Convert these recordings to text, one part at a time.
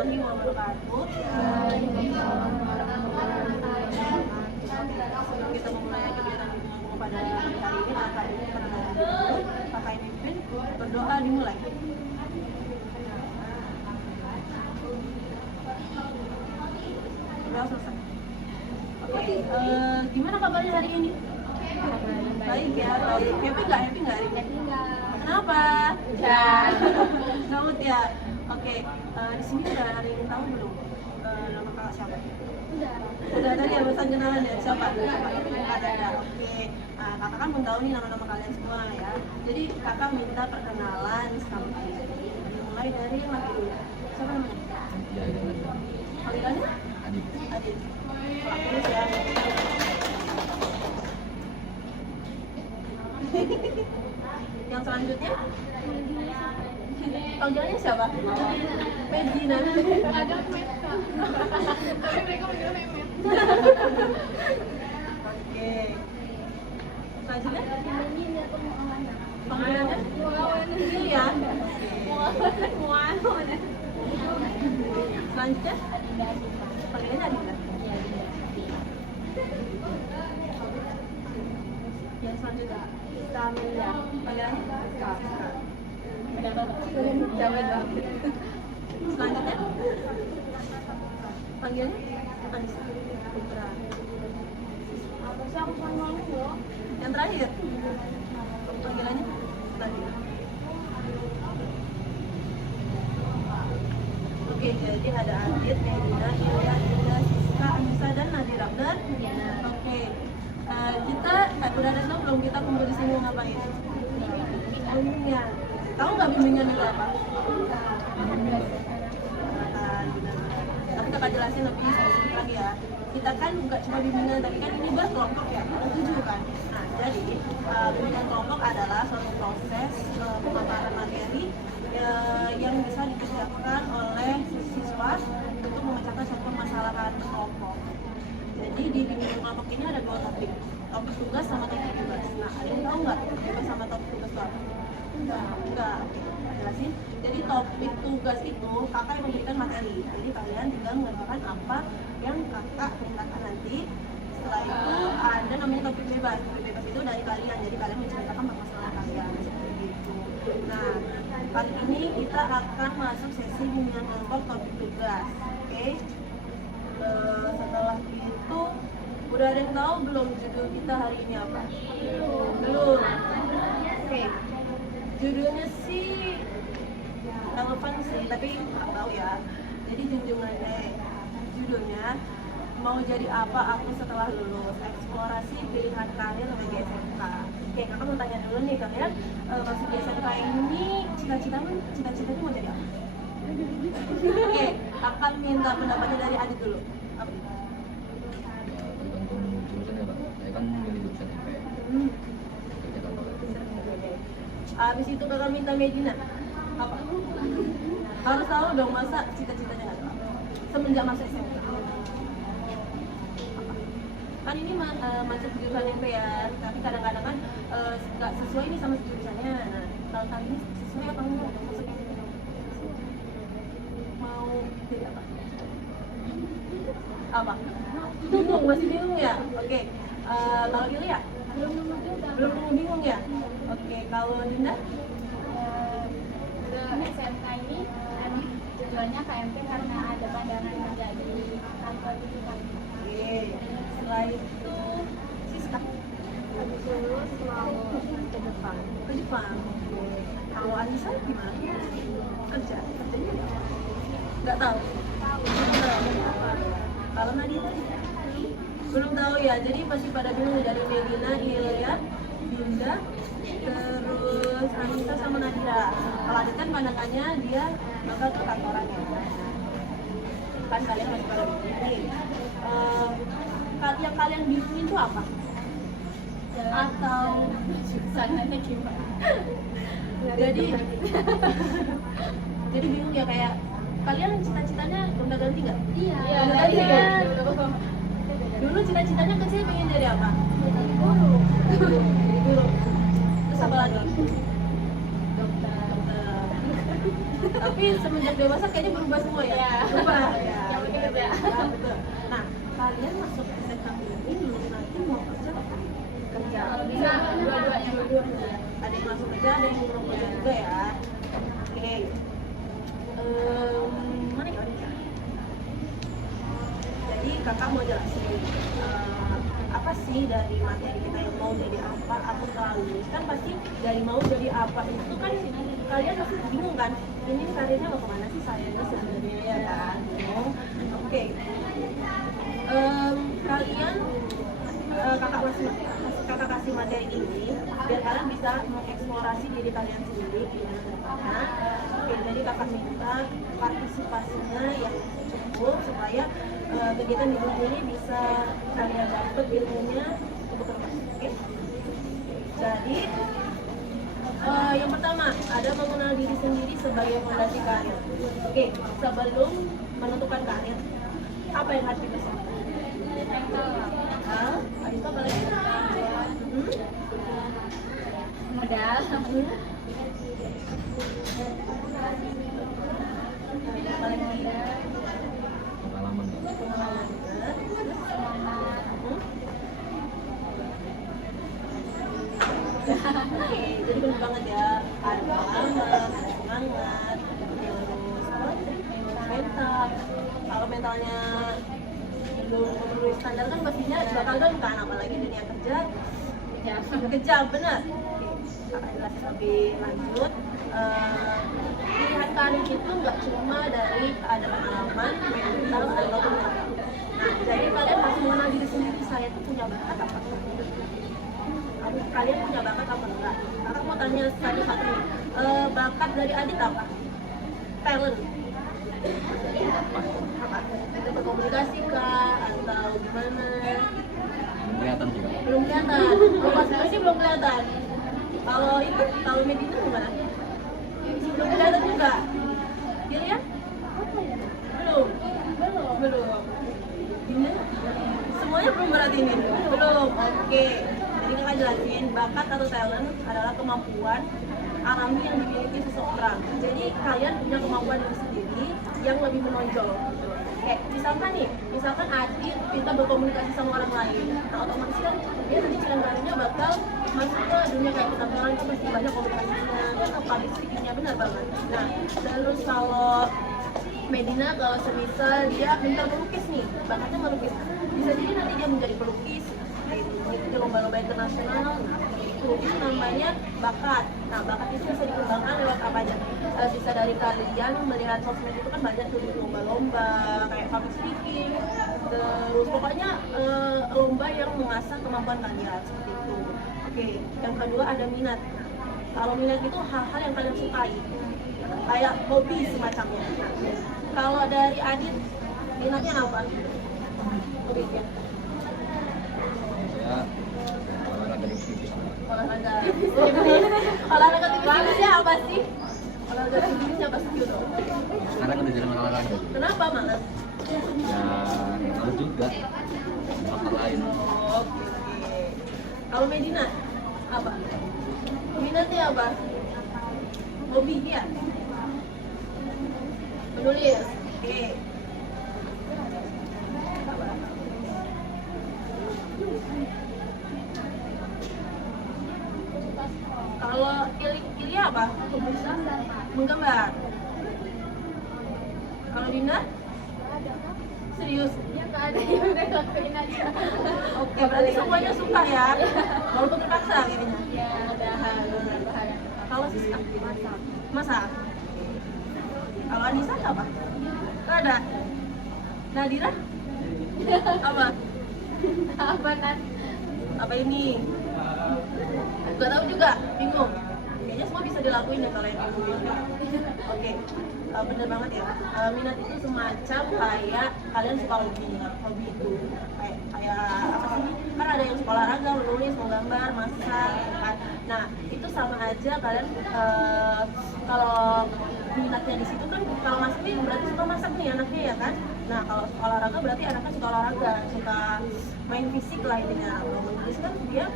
warahmatullahi wabarakatuh. Sebelum kita memulai kegiatan bimbingan pada hari ini, kakak ini perkenalan dulu. Kakak ini pimpin, berdoa dimulai. Berdoa selesai. Oke, gimana kabarnya hari ini? Baik ya, baik. Happy nggak hari ini? Kenapa? Hujan. Gawat ya. Oke, di sini udah ada yang tahu belum nama kakak siapa? Udah tadi ya barusan kenalan ya. Siapa? Ada. Oke, kakak kan belum tahu nih nama-nama kalian semua ya. Jadi kakak minta perkenalan sampai dimulai dari yang laki dulu. Siapa namanya? Panggilannya? Adit. Terus ya. Yang selanjutnya? Panggilannya siapa? Medina. Ada Meta. Tapi mereka manggilnya Memet. Oke. Selanjutnya? Panggilannya? Lilian. Selanjutnya? Panggilannya Adinda. Yang selanjutnya? Kamila. Panggilannya? Kakak. Dapat. Selanjutnya? Panggilannya? Anissa. Putra. Apa sih aku sama lu? Yang terakhir? Panggilannya? Nadia. Oke, jadi ada Adit, Medina, Ilya, Dinda, Siska, Anissa, dan Nadira. Benar? Oke. Kita udah ada tahu belum kita kumpul di sini mau ngapain? Bimbingan. Tahu nggak bimbingan itu apa? Tapi kakak jelasin lebih spesifik lagi ya. Kita kan nggak cuma bimbingan, tapi kan ini berkelompok ya, ada 7 kan. Nah, jadi bimbingan kelompok adalah suatu proses pemaparan materi yang bisa dikerjakan oleh siswa untuk memecahkan suatu permasalahan kelompok. Jadi di bimbingan kelompok ini ada 2 topik tugas sama topik tugas. Nah, ada yang tahu nggak tugas sama topik tugas itu apa? Enggak. Jelasin. Jadi topik tugas itu kakak yang memberikan materi. Jadi kalian tinggal mengerjakan apa yang kakak mintakan nanti. Setelah itu ada namanya topik bebas. Topik bebas itu dari kalian. Jadi kalian menceritakan permasalahan kalian seperti itu. Nah, kali ini kita akan masuk sesi bimbingan kelompok topik tugas. Oke. Setelah itu udah ada yang tahu belum judul kita hari ini apa? Belum. Oke. Judulnya sih relevan sih, tapi nggak tahu ya. Jadi judulnya mau jadi apa aku setelah lulus, eksplorasi pilihan karir bagi SMK. Oke, kakak mau tanya dulu nih, kalian masuk di SMK ini cita-citanya mau jadi apa? Oke, kakak minta pendapatnya dari Adit dulu. Apa? Jurusannya Pak, saya kan milih jurusan MPN. Kerja kantor. Habis itu kakak minta Medina. Apa? Harus tahu dong, masa cita-citanya nggak tahu. Semenjak masuk SMK. Kan ini masuk jurusan MPN, tapi kadang-kadang kan nggak sesuai nih sama jurusannya. Nah, kalau kali ini sesuai apa enggak? Maksudnya mau jadi apa? Apa? Bingung, masih bingung ya? Oke. Kalau Ilya? Belum bingung ya? Oke, kalau Dinda? SMK ini tujuannya KMP karena ada pandangan menjadi kantor itu kan. Oke. Setelah itu Siska? Habis lulus mau ke Jepang. Ke Jepang. Kalau Anissa gimana? Kerjanya nggak tahu. Kalau Nadira belum tahu ya. Jadi pasti pada bingung dari Medina, Ilya, Dinda, terus Anissa sama Nadira. Kalau Adit kan pandangannya dia bakal ke kantoran ya. Kan kalian masih pada bingung. Yang kalian bingungin itu apa? Atau Sananya gimana? jadi jadi bingung ya, kayak kalian cita-citanya gonta ganti nggak? Iya. Dulu cita-citanya kecil pengen jadi apa? Jadi guru. Guru. Terus apa lagi? Dokter. Tapi semenjak dewasa kayaknya berubah semua ya. Iya. Berubah ya. Yang penting kerja. Ya, betul. Nah, kalian masuk SMK ini lulus nanti mau kerja apa? Kerja. Kalau bisa dua-duanya. Ada yang langsung kerja, ada yang belum kerja juga ya. Oke. Mana ya? Jadi kakak mau jelasin apa sih dari materi kita yang mau jadi apa atau setelah lulus kan pasti dari mau jadi apa itu kan kalian pasti bingung kan ini karirnya mau kemana sih saya sebenarnya ya kan bingung. Oke. Kalian kakak kasih materi ini biar kalian bisa mengeksplorasi diri kalian sendiri gimana ke depannya. Oke, jadi kakak minta partisipasinya yang cukup supaya kegiatan di bulan ini bisa kalian dapat ilmunya untuk berkembang. Oke. Jadi yang pertama ada mengenal diri sendiri sebagai fondasi karir. Oke, sebelum menentukan karir apa yang harus dipersiapkan? Habis itu apa lagi? Modal. Apa lagi? Pengalaman. Oke, jadi benar banget ya. Ada pengalaman, semangat, terus mental. Kalau mentalnya belum memenuhi standar kan pastinya bakal down kan, apalagi dunia kerja kejam, benar. Oke, akan jelasin lebih lanjut. Pilihan karir itu nggak cuma dari ada pengalaman, mental, atau mental. Nah, jadi kalian harus mengenal diri sendiri, saya tuh punya bakat apa enggak. Kalian punya bakat apa enggak? Kakak mau tanya satu nih, bakat dari Adit apa? Talent. Apa? Itu berkomunikasi kah? Atau gimana? Belum kelihatan juga. Belum kelihatan. Oh, pas ini belum kelihatan. Kalau itu, kalau Medina gimana? Belum kelihatan juga. Iya? Belum. Belum. Ini semuanya belum berarti ini. Belum. Oke. Jadi kakak jelasin, bakat atau talent adalah kemampuan alami yang dimiliki seseorang. Jadi kalian punya kemampuan yang sendiri yang lebih menonjol. Kayak misalkan Adit kita berkomunikasi sama orang lain. Nah, otomatis kan dia nanti jalan karirnya bakal masuk ke dunia kayak kantoran itu pasti banyak komunikasinya, kan public speaking-nya benar banget. Nah, terus kalau Medina kalau semisal dia pintar melukis nih, bakatnya melukis, bisa jadi nanti dia menjadi pelukis, di lomba-lomba internasional, itu namanya bakat. Nah, bakat itu bisa dikembangkan lewat apa aja? Bisa dari kalian melihat sosmed itu kan banyak tuh lomba-lomba kayak public speaking, terus pokoknya lomba yang mengasah kemampuan kalian seperti itu. Oke, yang kedua ada minat. Kalau minat itu hal-hal yang kalian sukai, kayak hobi semacamnya. Kalau dari Adit, minatnya apa? Hobinya? Saya olahraga di fitness. Olahraga. Olahraga tipis-tipisnya apa sih? Olahraga tipis-tipisnya apa sih gitu? Sekarang udah jarang olahraga. Kenapa malas? Ya, tahu juga. Faktor lain. Oke. Kalau Medina, apa? Minatnya apa? Hobi dia? Menulis. Oke. Kalau Ilya apa? Menggambar. Kalau Dina? Serius? Ya nggak ada yang udah lakuin aja. Oke, berarti semuanya suka ya? Walaupun terpaksa kayaknya. Ya ada beberapa hal yang Kalau Siska? Masak. Kalau Anissa apa? Nggak ada. Nadira? Apa? apa Nat? Apa ini? Gak tahu juga, bingung. Kayaknya semua bisa dilakuin ya kalau yang bingung. Oke, bener banget ya. Minat itu semacam kayak kalian suka hobi itu kayak apa sih? Kan ada yang suka olahraga, menulis, menggambar, masak, kan. Nah itu sama aja kalian kalau minatnya di situ kan kalau masak nih berarti suka masak nih anaknya ya kan. Nah kalau olahraga berarti anaknya suka olahraga, suka main fisik lah intinya. Kalau menulis kan dia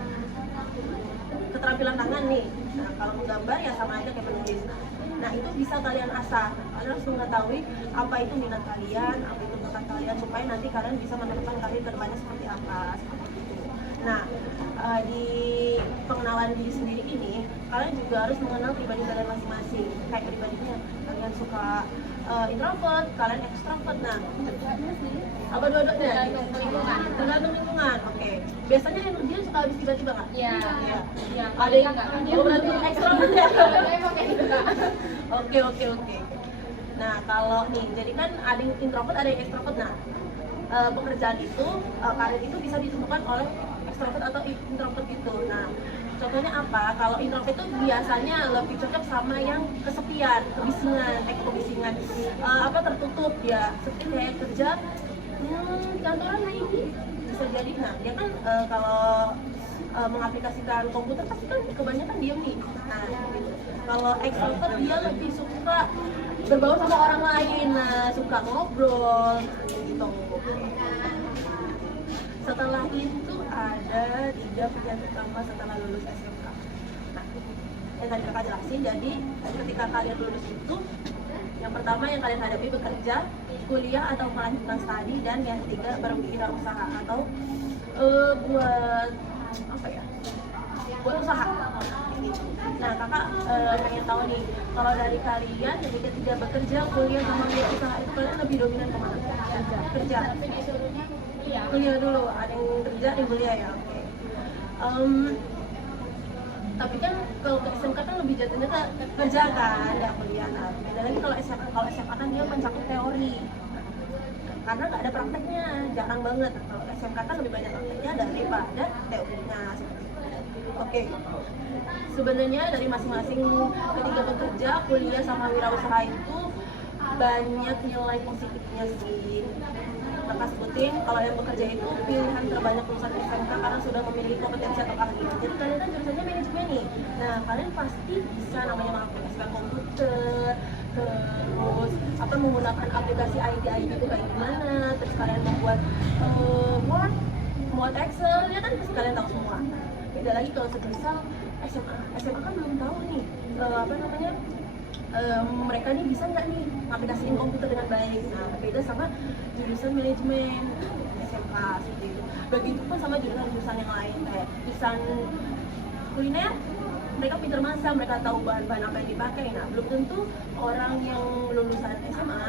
keterampilan tangan nih. Nah kalau menggambar ya sama aja kayak menulis. Nah itu bisa kalian asah, kalian harus mengetahui apa itu minat kalian, apa itu bakat kalian, supaya nanti kalian bisa menemukan karir kedepannya seperti apa, seperti itu. Nah di pengenalan diri sendiri ini, kalian juga harus mengenal pribadi kalian masing-masing. Kayak pribadinya, kalian suka introvert, kalian extrovert. Nah, apa dua-duanya? Tergantung lingkungan. Oke. Biasanya dia suka habis tiba-tiba nggak? Iya. Iya. Ada yang nggak? Oh, berarti extrovert ya? Emang kayak gitu Kak. Oke. Nah, kalau nih, jadi kan ada yang introvert, ada yang extrovert. Nah, pekerjaan itu, karir itu bisa ditentukan oleh extrovert atau introvert gitu. Nah, contohnya apa? Kalau introvert itu biasanya lebih cocok sama yang kesepian, kebisingan, tertutup ya, seperti kayak kerja di kantoran ini bisa jadi. Nah, dia kan kalau mengaplikasikan komputer pasti kan kebanyakan diam nih. Nah, gitu. Kalau extrovert dia lebih suka berbaur sama orang lain, nah suka ngobrol gitu. Setelah itu ada 3 pilihan utama setelah lulus SMK. Nah, yang tadi kakak jelasin, jadi ketika kalian lulus itu, yang pertama yang kalian hadapi bekerja, kuliah atau melanjutkan studi, dan yang ketiga berwirausaha atau buat apa ya? Buat usaha. Nah, kakak pengen tahu nih, kalau dari kalian ketika tidak bekerja, kuliah sama wirausaha itu kalian lebih dominan kemana? Kerja. Tapi disuruhnya kuliah. Kuliah dulu, ada yang kerja, ada yang kuliah ya, oke. Tapi kan kalau ke SMK kan lebih jatuhnya ke kerja kan, nggak kuliah. Nah, beda lagi kalau SMA kan dia mencakup teori, karena nggak ada prakteknya, jarang banget. Kalau SMK kan lebih banyak prakteknya daripada teorinya seperti itu. Oke. Sebenarnya dari masing-masing ketika bekerja, kuliah sama wirausaha itu banyak nilai positifnya sih. Kakak sebutin, kalau yang bekerja itu pilihan terbanyak lulusan SMK karena sudah memiliki kompetensi atau keahlian. Jadi kalian kan jurusannya manajemen nih. Nah, kalian pasti bisa namanya mengaplikasikan komputer, terus menggunakan aplikasi IT itu kayak gimana, terus kalian membuat Word, membuat Excel, ya kan pasti kalian tahu semua. Beda lagi kalau semisal SMA kan belum tahu nih mereka nih bisa nggak nih aplikasiin komputer dengan baik. Nah, beda sama jurusan manajemen SMK seperti itu. Begitupun sama jurusan yang lain, kayak jurusan kuliner, mereka pintar masak, mereka tahu bahan-bahan apa yang dipakai. Nah, belum tentu orang yang lulusan SMA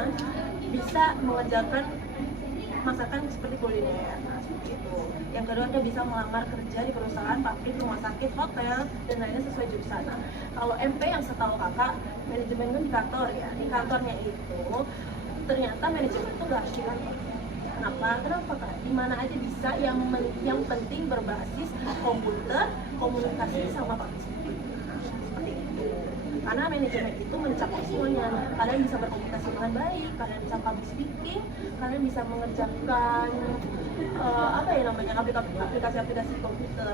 bisa mengerjakan masakan seperti kuliner. Nah, seperti itu. Yang kedua, dia bisa melamar kerja di perusahaan, pabrik, rumah sakit, hotel, dan lainnya sesuai jurusan. Nah, kalau MP yang setahu kakak, manajemen itu di kantor ya. Di kantornya itu ternyata manajemen itu nggak harus di kantor. Kenapa kak? Dimana aja bisa, yang penting berbasis komputer, komunikasi sama pabrik. Seperti itu. Karena manajemen itu mencakup semuanya. Kalian bisa berkomunikasi dengan baik, kalian bisa public speaking, kalian bisa mengerjakan aplikasi komputer.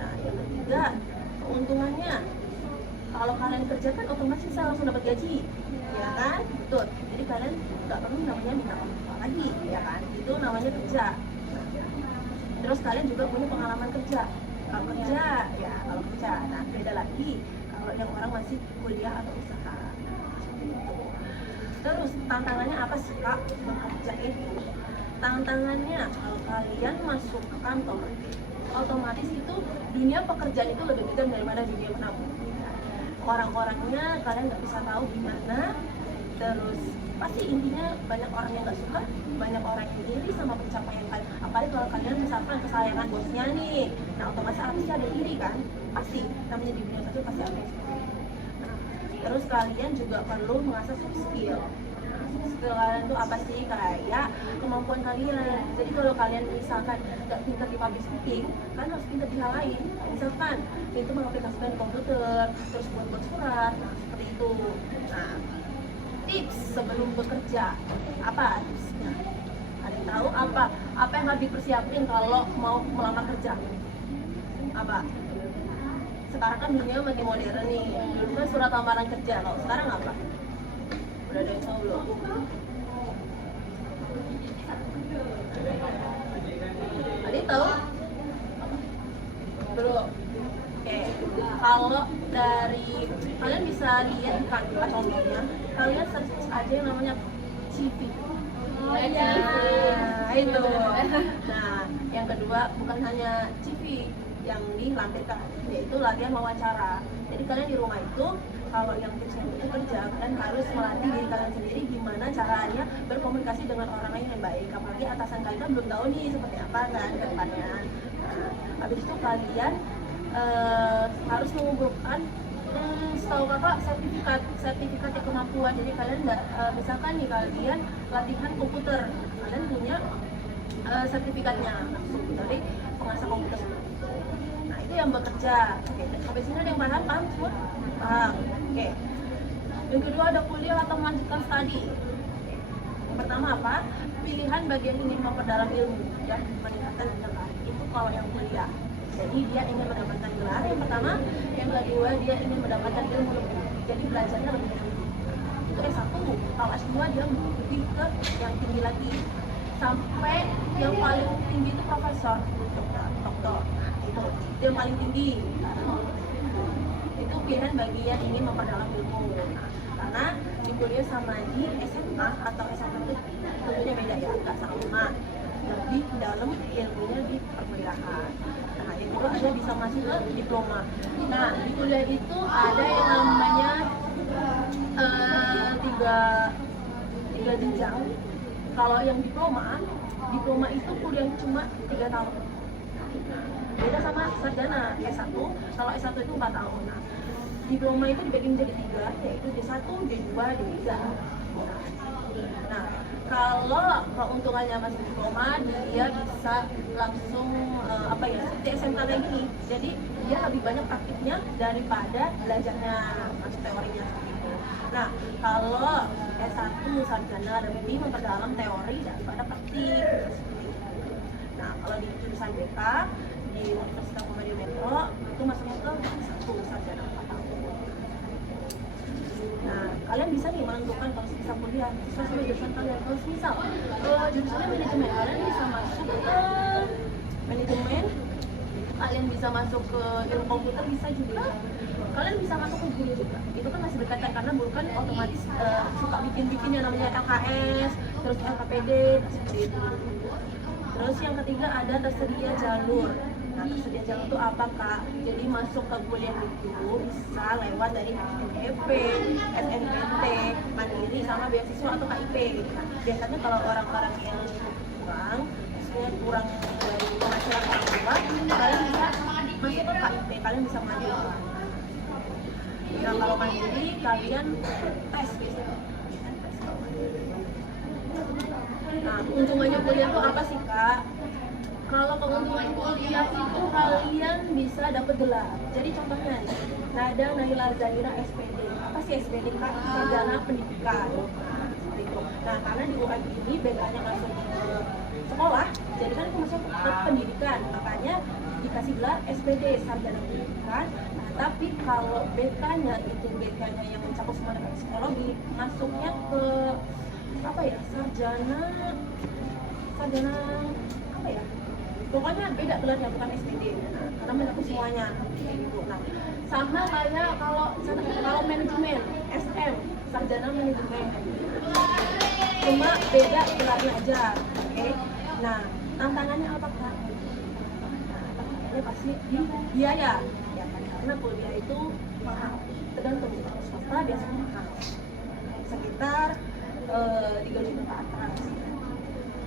Nah, yang ketiga, keuntungannya, kalau kalian kerja kan otomatis bisa langsung dapat gaji, ya kan? Betul. Jadi kalian nggak perlu namanya minta apa lagi, ya kan? Itu namanya kerja. Terus kalian juga punya pengalaman kerja. Kalau kerja, nah beda lagi kalau yang orang masih kuliah atau usaha. Terus tantangannya apa sih kak bekerja itu? Tantangannya kalau kalian masuk ke kantor, otomatis itu dunia pekerjaan itu lebih besar daripada dunia menabung. Orang-orangnya kalian nggak bisa tahu gimana. Terus pasti intinya banyak orang yang nggak suka, banyak orang yang iri sama pencapaian kalian. Apalagi kalau kalian misalkan kesayangan bosnya nih, nah otomatis pasti ada iri kan, pasti namanya di dunia kerja pasti ada. Nah, terus kalian juga perlu mengasah soft skill. Skill kalian tuh apa sih? Kayak kemampuan kalian. Jadi kalau kalian misalkan nggak pintar di public speaking, kalian harus pintar di hal lain. Misalkan itu mengaplikasikan komputer, terus buat surat, nah seperti itu. Nah, tips sebelum bekerja, apa tipsnya? Ada yang tahu apa yang harus dipersiapin kalau mau melamar kerja? Apa? Sekarang kan dunia makin modern nih. Dulu kan surat lamaran kerja, kalau sekarang apa? Udah ada yang tahu belum? Ada yang tahu? Belum. Oke, kalau dari kalian bisa lihat di Canva contohnya, kalian search aja yang namanya CV. Nah, itu. Nah, yang kedua bukan hanya CV yang dilampirkan, yaitu latihan wawancara. Jadi kalian di rumah itu kalau yang tipsnya itu kerja, kalian harus melatih diri kalian sendiri gimana caranya berkomunikasi dengan orang lain yang baik. Apalagi atasan kalian kan belum tahu nih seperti apa kan ke depannya. Nah, habis itu kalian harus mengumpulkan setahu kakak sertifikat kemampuan. Jadi kalian nggak misalkan nih kalian latihan komputer, kalian punya sertifikatnya langsung dari pengasah komputer. Nah itu yang bekerja. Oke, sampai sini ada yang paham semua? Paham. Oke. Yang kedua ada kuliah atau melanjutkan studi. Yang pertama apa? Pilihan bagian ingin memperdalam ilmu dan meningkatkan pengetahuan. Itu kalau yang kuliah. Jadi dia ingin mendapatkan gelar yang pertama, yang kedua dia ingin mendapatkan ilmu lebih. Jadi belajarnya lebih tinggi. Itu S1. Kalau S2 dia lebih ke yang tinggi lagi. Sampai yang paling tinggi itu profesor, doktor. Nah, itu yang paling tinggi. Itu pilihan bagi yang ingin memperdalam ilmu. Nah, karena di kuliah sama di SMA atau S1 itu tentunya beda ya, nggak sama. Lebih dalam ilmunya di perkuliahan. Nah, yang kedua ada bisa masuk ke diploma. Nah, di kuliah itu ada yang namanya tiga jenjang. Kalau yang diploma itu kuliah cuma 3 tahun. Beda sama sarjana S1. Kalau S1 itu 4 tahun. Nah, diploma itu dibagi menjadi 3, yaitu D1, D2, D3. Nah, kalau keuntungannya masih diploma, dia bisa langsung seperti SMK kayak gini. Jadi dia lebih banyak praktiknya daripada belajarnya, masuk teorinya. Nah, kalau S1 sarjana lebih memperdalam teori daripada praktik. Nah, kalau di jurusan BK di Universitas Muhammadiyah Metro itu masuknya ke S1 sarjana 4 tahun. Nah, kalian bisa nih menentukan kalau bisa kuliah sesuai sama jurusan kalian. Kalau misal jurusannya manajemen, kalian bisa masuk ke manajemen, kalian bisa masuk ke ilmu komputer, bisa juga kalian bisa masuk ke guru juga. Itu kan masih berkaitan karena guru kan otomatis suka bikin yang namanya LKS, terus LKPD, seperti itu. Terus yang ketiga ada tersedia jalur. Nah, tersedia jalur itu apa kak? Jadi masuk ke kuliah itu bisa lewat dari SNMP, SNMPT, Mandiri, sama beasiswa atau KIP. Nah, biasanya kalau orang-orang yang kurang dari penghasilan orang tua, kalian bisa masuk ke KIP, kalian bisa mandiri. Nah, kalau mandiri kalian tes biasanya. Nah, keuntungannya kuliah itu apa sih kak? Kalau keuntungan kuliah itu kalian bisa dapat gelar. Jadi contohnya nih, ada Naila Zahira SPD. Apa sih SPD kak? Sarjana Pendidikan. Nah, karena di UM ini bedanya masuk ke sekolah, jadi kan itu masuk ke pendidikan, makanya dikasih gelar SPD, Sarjana Pendidikan. Nah, tapi kalau BK-nya itu BK-nya yang mencakup semua dengan psikologi, masuknya ke sarjana apa ya? Pokoknya beda gelarnya, bukan SPD. Nah, karena mencakup semuanya gitu. Nah, sama kayak kalau manajemen, SM, sarjana manajemen. Cuma beda gelarnya aja, oke? Nah, tantangannya apa kak? Tantangannya pasti di biaya, ya kan? Karena kuliah itu mahal, tergantung swasta biasanya mahal, sekitar 3 juta ke atas.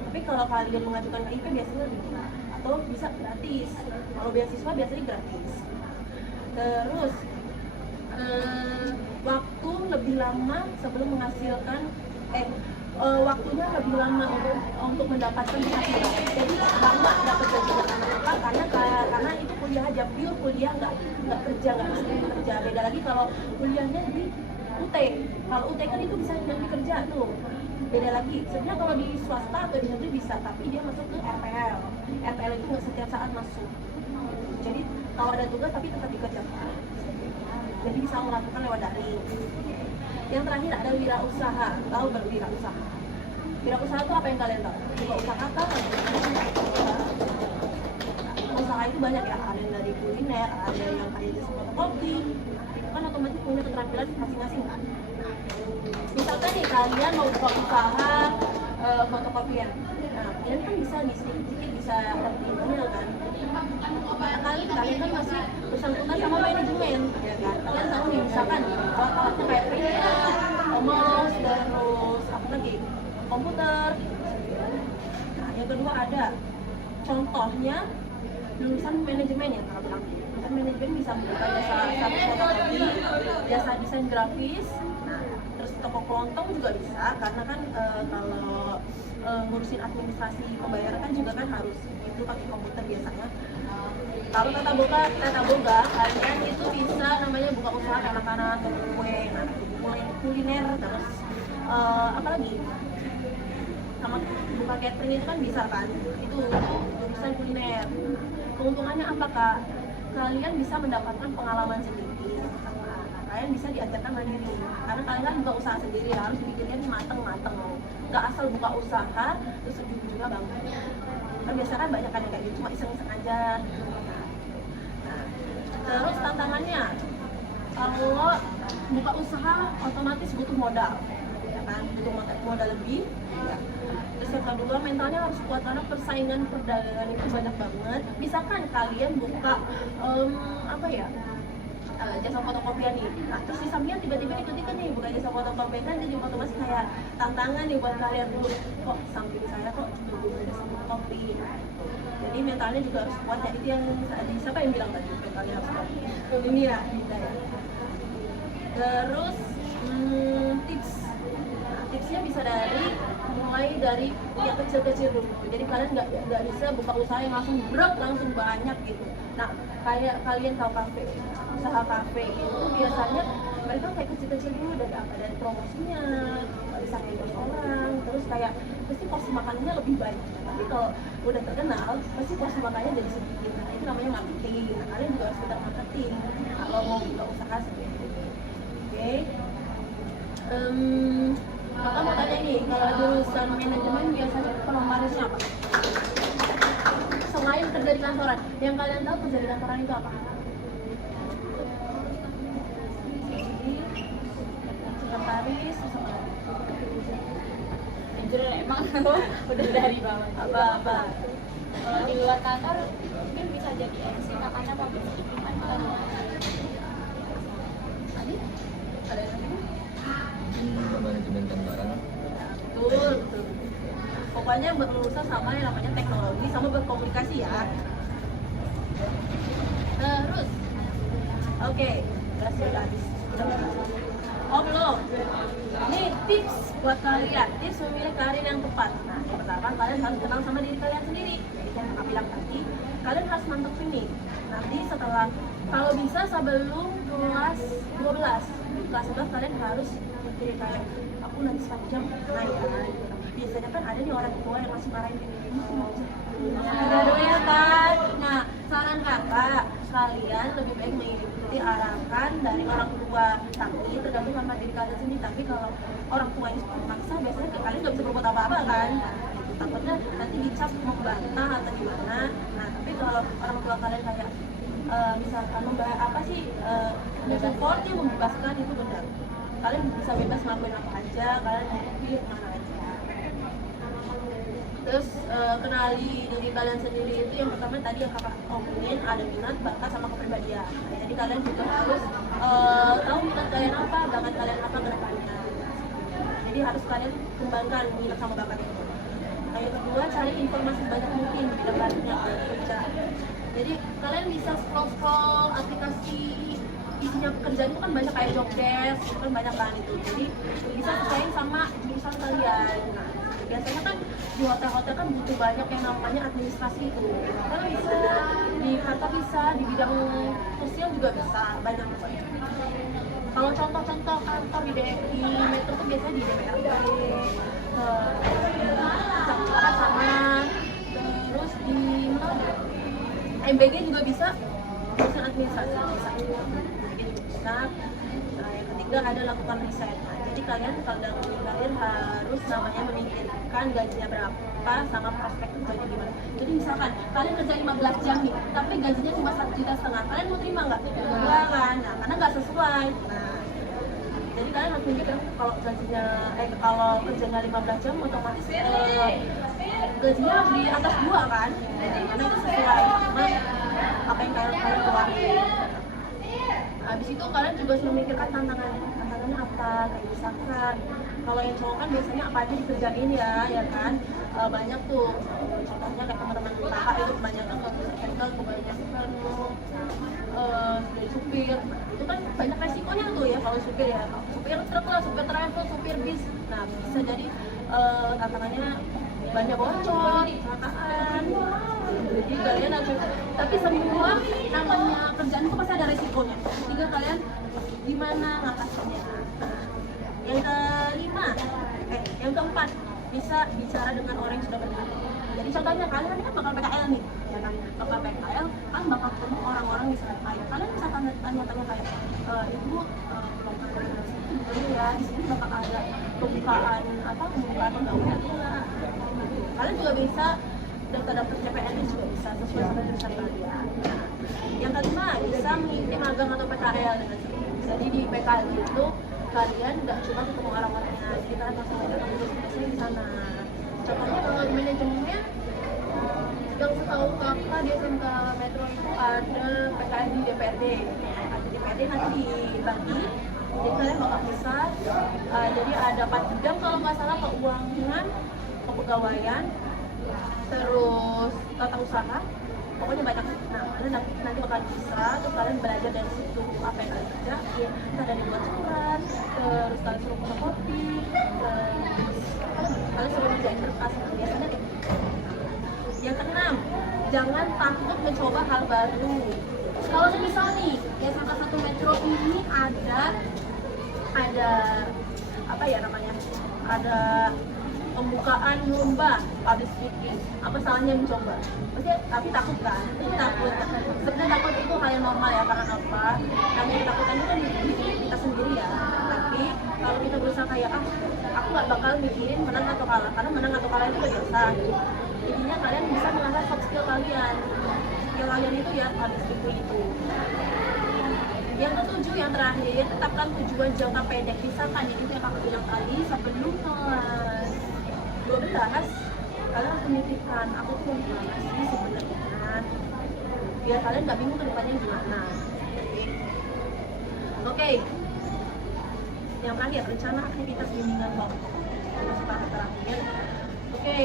Tapi kalau kalian mengajukan KIP biasanya lebih murah, atau bisa gratis. Kalau beasiswa biasanya gratis. Terus waktu lebih lama sebelum menghasilkan waktunya lebih lama untuk mendapatkan penghasilan. Jadi lama dapat gaji. Kenapa? Karena itu kuliah aja, pure kuliah, nggak kerja, nggak bisa kerja. Beda lagi kalau kuliahnya di UT. Kalau UT kan itu bisa nyambi kerja tuh. Beda lagi. Sebenarnya kalau di swasta atau di negeri bisa, tapi dia masuk ke RPL. RPL itu nggak setiap saat masuk. Jadi kalau ada tugas tapi tetap dikerjakan. Jadi bisa melakukan lewat daring. Yang terakhir ada wirausaha. Tahu berwirausaha? Wirausaha itu apa yang kalian tahu? Buka usaha kah? Usaha itu banyak ya, ada yang dari di kuliner, ada yang kayak jasa fotokopi, itu kan otomatis punya keterampilan masing-masing kan. Misalkan nih kalian mau buka usaha fotokopian, nah kalian kan bisa nih sedikit bisa dapat email kan. Kalian kan masih bersangkutan sama manajemen, ya kan? Kalian tahu nih, misalkan alat-alatnya kayak printer, mouse, terus apa lagi, komputer. Nah, yang kedua ada contohnya lulusan manajemen ya, kalau bilang lulusan manajemen bisa membuka jasa fotokopi, jasa desain grafis. Nah, terus toko kelontong juga bisa, karena kan kalau ngurusin administrasi pembayaran kan juga kan harus itu pakai komputer biasanya. Kalau tata boga kalian itu bisa namanya buka usaha kayak makanan, kue, nah kuliner, terus apa lagi, sama buka catering itu kan bisa kan, itu urusan kuliner. Keuntungannya apa kak? Kalian bisa mendapatkan pengalaman sendiri. Kalian bisa diajarkan mandiri, karena kalian kan buka usaha sendiri, harus dibikinnya nih mateng-mateng, nggak asal buka usaha terus ujung-ujungnya bangkrut. Kan biasanya kan banyak kan yang kayak gitu, cuma iseng-iseng aja. Terus tantangannya, kalau buka usaha otomatis butuh modal, ya kan, butuh modal lebih. Ya. Terus yang kedua, mentalnya harus kuat karena persaingan perdagangan itu banyak banget. Misalkan kalian buka apa ya, jasa fotokopian nih, nah terus di sampingnya tiba-tiba diketika nih buka jasa fotokopian, kan jadi otomatis kayak tantangan nih buat kalian dulu, kok samping saya kok buka jasa fotokopi. Jadi mentalnya juga harus kuat ya, itu yang siapa yang bilang tadi mentalnya harus kuat, ini ya kita ya. Terus tips, nah, tipsnya bisa mulai dari yang kecil-kecil dulu. Jadi kalian nggak bisa buka usaha yang langsung banyak gitu. Nah kayak kalian tahu kafe, usaha kafe itu biasanya mereka kayak kecil-kecil dulu, dari apa, dari promosinya bisa kayak orang, terus kayak pasti porsi makanannya lebih banyak. Tapi kalau udah terkenal pasti porsi makanannya jadi sedikit. Nah itu namanya marketing. Nah, kalian juga harus pintar marketing kalau mau buka usaha seperti itu. Oke. Kakak mau tanya nih, kalau jurusan manajemen biasanya pengalamannya apa? Selain kerja di kantoran, yang kalian tahu kerja di kantoran itu apa? Sekretaris, jujur emang udah dari bawah. apa? Kalau di luar kantor mungkin bisa jadi MC, makanya public speaking kan Tadi ada yang lain? Manajemen kantoran. Betul. Pokoknya berurusan sama yang namanya teknologi sama berkomunikasi ya. Terus, oke, sudah habis. Oh belum. Ini tips buat kalian, tips memilih karir yang tepat. Nah, yang pertama kalian harus kenal sama diri kalian sendiri. Jadi yang kakak bilang tadi, kalian harus mantepin nih. Nanti setelah, kalau bisa sebelum kelas 12, kelas 11 kalian harus mikir kayak aku nanti 1 jam nah ya. Biasanya kan ada nih orang tua yang masih marahin ini aduh ya kan. Nah saran kakak, kalian lebih baik mengikuti arahan dari orang tua, tapi tergantung sama diri kalian sendiri. Tapi kalau orang tua ini memaksa, biasanya kalian nggak bisa berbuat apa-apa kan. Takutnya nanti dicap membantah atau gimana. Nah tapi kalau orang tua kalian kayak misalkan support yang membebaskan, itu benar. Kalian bisa bebas ngelakuin apa aja, kalian mau pilih kemana aja. Terus kenali diri kalian sendiri itu yang pertama tadi yang kakak omongin, ada minat, bakat, sama kepribadian. Nah, jadi kalian juga harus tahu minat kalian apa, bakat kalian apa ke depannya. Jadi harus kalian kembangkan minat sama bakat itu. Nah yang kedua, cari informasi sebanyak mungkin di bidang karirnya kalian kerja. Jadi kalian bisa scroll aplikasi isinya pekerjaan itu kan banyak, kayak Jobdesk itu kan banyak kan itu. Jadi bisa sesuaiin sama jurusan kalian. Nah, biasanya kan di hotel-hotel kan butuh banyak yang namanya administrasi itu. Kan bisa di kantor, bisa di bidang sosial juga bisa, banyak pokoknya. Kalau contoh-contoh kantor di Metro tuh biasanya di DPRD, sama terus di MBG juga bisa, urusan administrasi bisa. Nah, yang ketiga ada lakukan riset. Nah, Jadi kalian harus namanya memikirkan gajinya berapa sama prospek kerjanya gimana. Jadi misalkan kalian kerja 15 jam nih, tapi gajinya cuma 1,5 juta, kalian mau terima nggak? Enggak kan? Nah, karena nggak sesuai. Nah, jadi kalian harus mikir kalau kerjanya 15 jam otomatis gajinya harus di atas 2 kan? Karena itu sesuai sama apa yang kalian keluarin. Habis itu kalian juga harus memikirkan tantangannya apa, kayak misalkan kalau yang cowok kan biasanya apa aja dikerjain ya kan, banyak tuh contohnya kayak teman-teman kakak itu kebanyakan nggak bisa handle, kebanyakan jadi supir, itu kan banyak resikonya tuh ya kalau supir ya, supir truk lah, supir travel, supir bis. Nah bisa jadi tantangannya banyak bocor, kecelakaan. Jadi kalian harus, tapi semua namanya kerjaan itu pasti ada resikonya. Jika kalian gimana ngatasinnya. Yang keempat, bisa bicara dengan orang yang sudah berpengalaman. Jadi contohnya kalian kan bakal PKL nih, ya kan? Bakal PKL kan bakal ketemu orang-orang di sana kaya. Kalian bisa tanya kayak, ibu ya di sini bakal ada pembukaan pegawai atau enggak? Kalian juga bisa daftar CPNS juga bisa sesuai sama jurusan kalian. Nah, yang kelima, bisa mengikuti magang atau PKL dengan jadi di PKL itu kalian nggak cuma ketemu orang-orangnya, jadi kalian langsung biasanya di sana. Contohnya kalau manajemennya yang setahu kakak di SMK Metro itu ada PKL di DPRD. Ada DPRD nanti dibagi, jadi kalian bakal bisa. Jadi ada 4 bidang kalau nggak salah, keuangan, kepegawaian, terus tata usaha, pokoknya banyak. Nah kalian nanti bakal bisa, terus kalian belajar dari situ apa yang kalian kerjain, entah dari buat surat, terus kalian suruh fotokopi, terus kalian suruh ngerjain berkas, biasanya kayak gitu. Yang keenam, jangan takut mencoba hal baru. Kalau misal nih, ya salah satu Metro ini ada apa ya namanya, ada pembukaan lomba public speaking. Apa salahnya mencoba? Maksudnya, tapi takut kan? Itu takut. Sebenarnya takut itu hal yang normal ya, karena apa? Yang ketakutan itu kan diri kita sendiri ya. Tapi kalau kita berusaha kayak aku nggak bakal mikirin menang atau kalah, karena menang atau kalah itu udah biasa. Intinya kalian bisa mengasah soft skill kalian. Skill kalian itu ya public speaking itu. Yang ketujuh, yang terakhir, tetapkan tujuan jangka pendek. Misalkan ya, itu yang aku bilang tadi, sebelum kelas 12 kalian harus memikirkan aku tuh mau gimana sih sebenarnya, biar kalian nggak bingung ke depannya gimana. Oke. Yang terakhir, rencana aktivitas bimbingan kelompok. Terakhir. Oke.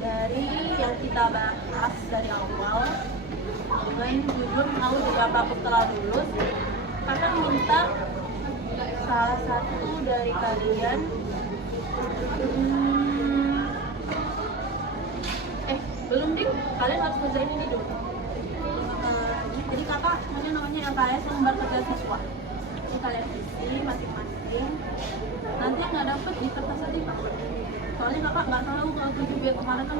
Dari yang kita bahas dari awal dengan judul mau jadi apa setelah lulus, kakak minta salah satu dari kalian belum ding, kalian harus kerjain ini dulu. Jadi kakak namanya LKS, lembar kerja siswa. Jadi kalian isi masing-masing. Nanti yang nggak dapet di kertas aja pak. Soalnya kakak nggak tahu kalau 7 biar kemarin kan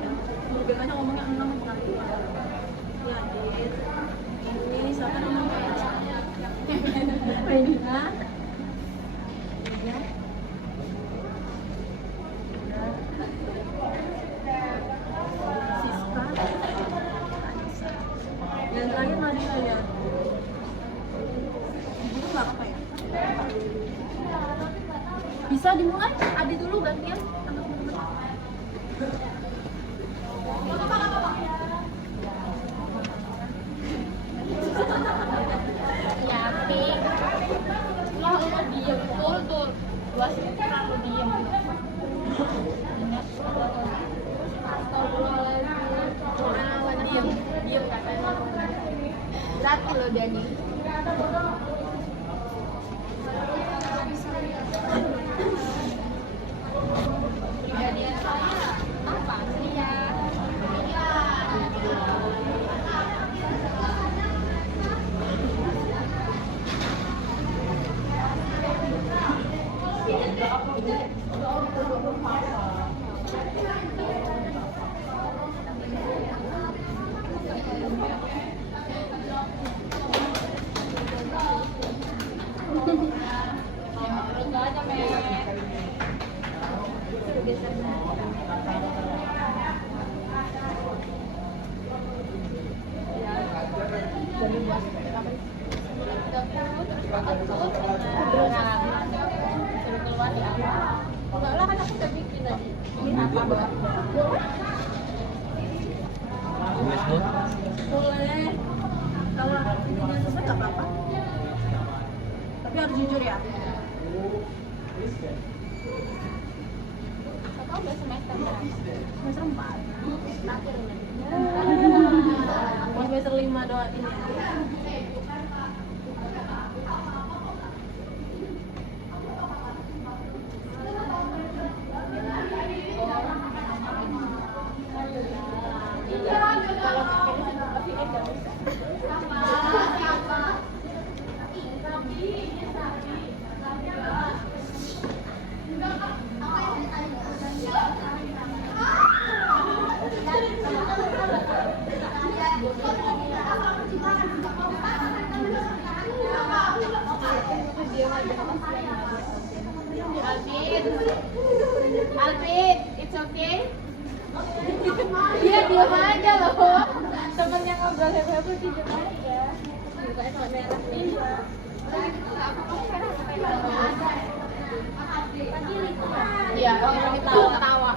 guru BK-nya ngomongnya 6 bukan 5. Ya, ini siapa namanya? Regina. Yang terakhir Nadia ya. Itu nggak apa ya? Bisa dimulai? Adi dulu gantian. Ya, Pi. Lah lu diem tuh. Gua sih terlalu diem. Diem katanya. Berarti lo Dani. Pribadian saya apa sih ya? Terus aja, Me. Suruh geser. Jadi buat apa? Dapur, terus makan tuh. Suruh keluar di awal. Enggak lah, kan aku udah bikin tadi. Ini apa, Mbak? Wisnu, Boleh. Kalau intinya susah nggak apa-apa. Tapi harus jujur ya. Kakak udah semester berapa? Semester 4. Terakhir ini. Semester 5 doang ini. Kalau pakai ini nggak bisa. Alvin, it's okay. Dia diam aja loh. Temen yang ngobrol heboh diam aja. Mukanya sampai merah. Iya. Iya, kalau kita ketawa.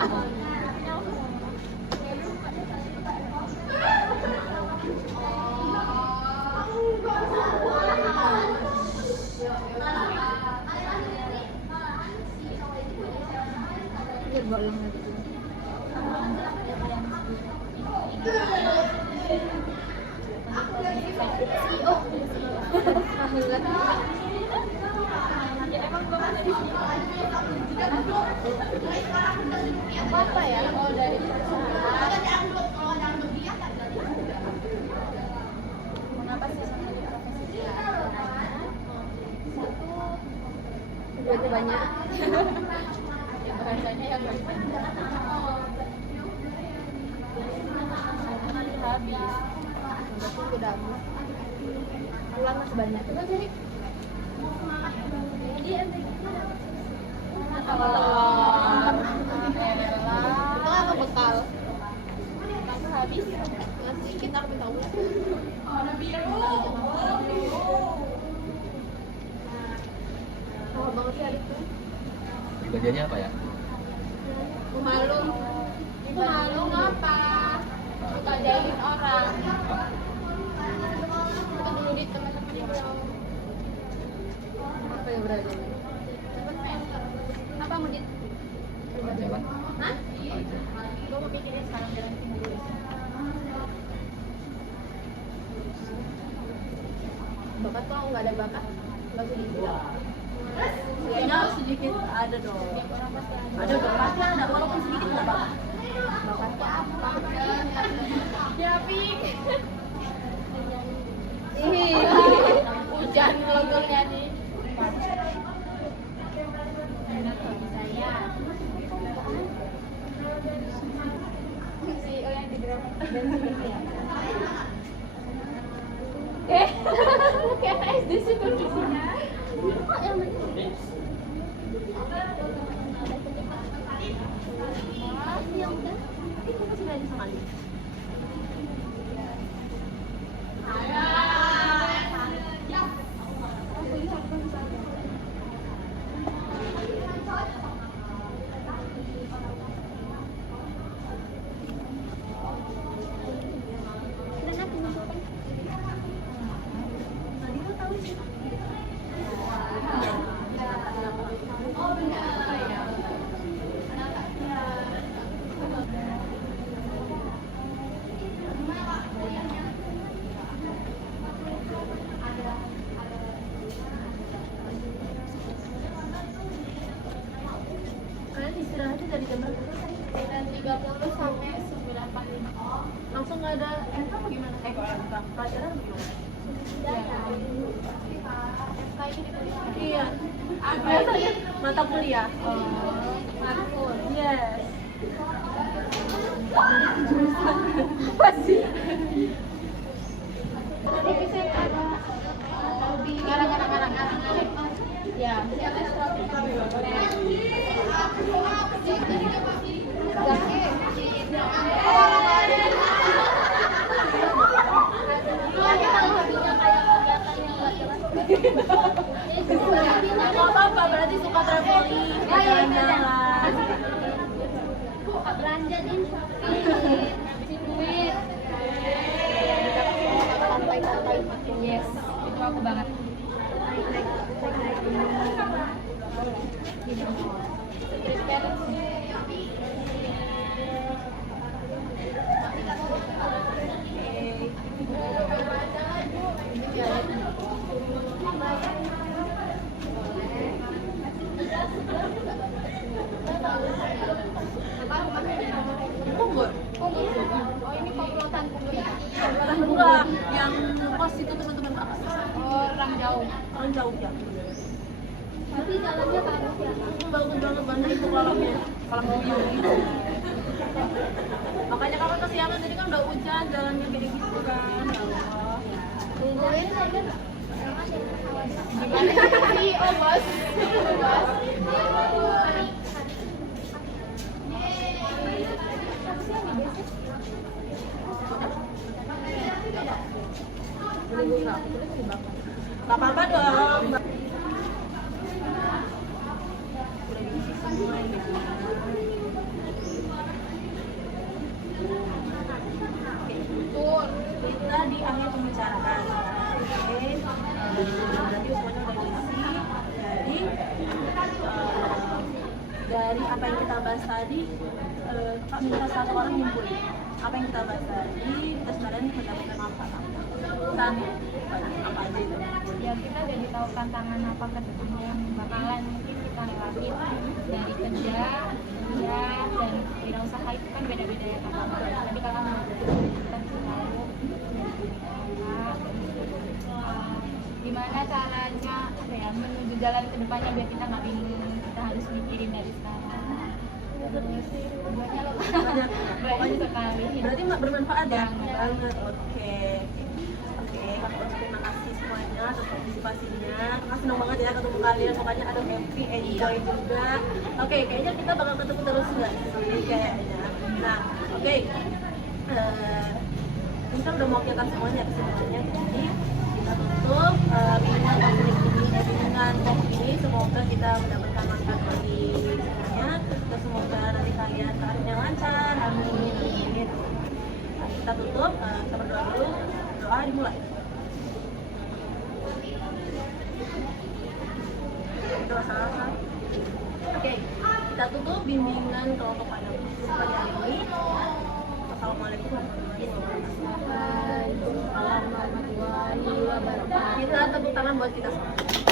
Biar bolong aja. Ya emang gue ada di sini. Apa ya? Oh, dari perusahaan. Mengapa sih sampai di profesi ini? Satu, duitnya banyak. Ya bahasanya yang banyak. Habis. Berarti udah habis. Pulang masih banyak. Coba jadi. Iya, telur. Itu apa bekal? Kamu habis? Masih kita aku tahu. Oh, banget sih itu. bagiannya apa ya? Malu. Malu ngapa? Suka jahilin orang. Itu dulu di teman-teman yang bilang. Apa yang berada? Apa mau di Jalan. Hah? Gue mau pikirin sekarang jalan dulu. Bakat kalau nggak ada bakat, nggak bisa dibuat. Kayaknya sedikit ada dong. Tiap orang pasti ada. Ada dong, pasti ada. Walaupun sedikit nggak apa-apa. Bakatnya apa? Ya, Pik. Hujan logonya nih. Enak bagi saya. CEO yang di Grab dan sini ya. Kayak SD sih kondisinya. Kok yang bener? Ya udah, Itu masih ada sama dia. dan aku masukkan. Tadi tuh tahu sih. Kalian istirahatnya dari jam berapa? 9.30 sampai 9.45. Langsung nggak ada apa gimana? Bukan pelajaran apa gimana? Kayak gitu. Iya. Biasanya mata kuliah. Matkul. Yes. Pasti. Jadi bisa ada garang. Ya. Nggak apa-apa, berarti suka traveling, jalan-jalan. Belanja din shopping, duit. Pantai-pantai gitu. Yes, itu aku banget. Punggul. Oh ini komplotan Punggul. Enggak, yang pos itu teman-teman apa? Orang jauh. Orang jauh ya. Tapi jalannya bagus ya. Bagus banget itu kolamnya, kolam buyung gitu. Makanya kamu kesiangan tadi kan udah hujan, jalannya kayak gitu kan. Ya Allah. Tungguin aja. Gimana sih? Oh bos. Gak apa-apa dong. Kita di akhir pembicaraan. Oke. Berarti semuanya udah diisi. Jadi dari apa yang kita bahas tadi, Kak minta satu orang nyimpulin apa yang kita bahas tadi, terus kalian mendapatkan apa? Satu, apa aja itu? Ya kita jadi tahu tantangan apa ke depannya yang bakalan mungkin kita lewatin dari kerja, kuliah, dan wirausaha itu kan beda-beda ya kakak. Tadi kakak mau kita tahu gimana caranya apa ya menuju jalan ke depannya biar kita nggak bingung, kita harus mikirin dari sekarang. Terus banyak loh, banyak sekali. Berarti bermanfaat ya? Banget. Oke. Kakak terima kasih semuanya atas partisipasinya. Kakak senang banget ya ketemu kalian, pokoknya ada happy, enjoy juga. Oke, kayaknya kita bakal ketemu terus nggak sih kayaknya. Nah, oke. Kita udah mau kegiatan semuanya kesimpulannya. Jadi kita tutup bimbingan konseling ini, bimbingan kelompok ini. Semoga kita mendapatkan manfaat bagi semuanya. Dan semoga nanti kalian karirnya lancar. Amin. Nah, kita tutup. Kita berdoa dulu. Doa dimulai. Oke, kita tutup bimbingan kelompok pada pagi hari ini. Assalamualaikum warahmatullahi wabarakatuh. Kita tepuk tangan buat kita semua.